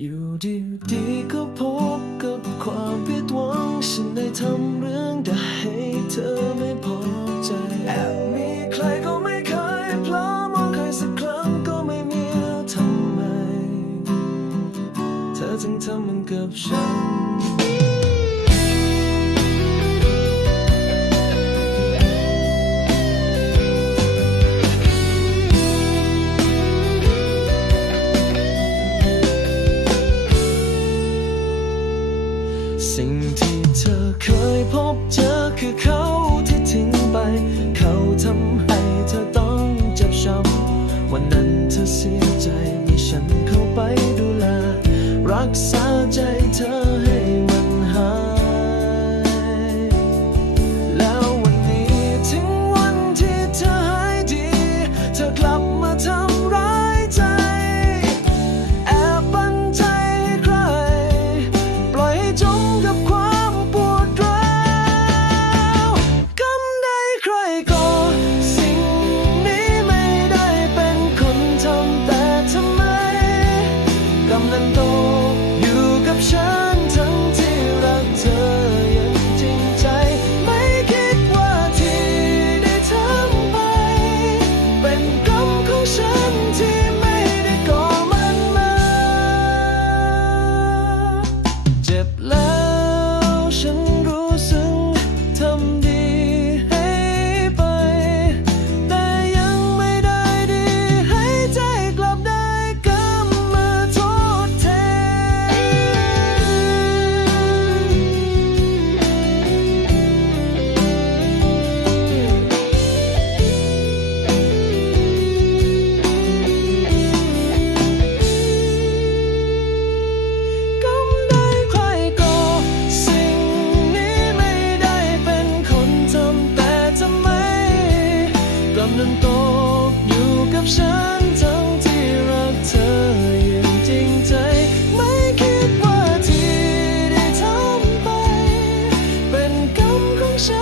อยู่ดีดีๆก็พบกับความผิดหวัง ฉันได้ทำเรื่องใดให้เธอไม่พอใจแอบมีใครก็ไม่เคยพลอมองใครสักครั้งก็ไม่มีทำไม เธอจึงทำมันกับฉัน สิ่งที่เธอเคยพบเจอคือเขาที่ทิ้งไป เขาทำให้เธอต้องเจ็บช้ำวันนั้นเธอเสียใจมีฉันเข้าไป นี้ไนั้นตกอยู่กับฉันทั้งที่รักเธออย่างจริงใจ ไม่คิดว่าที่ได้ทำไป เป็นกรรมของฉัน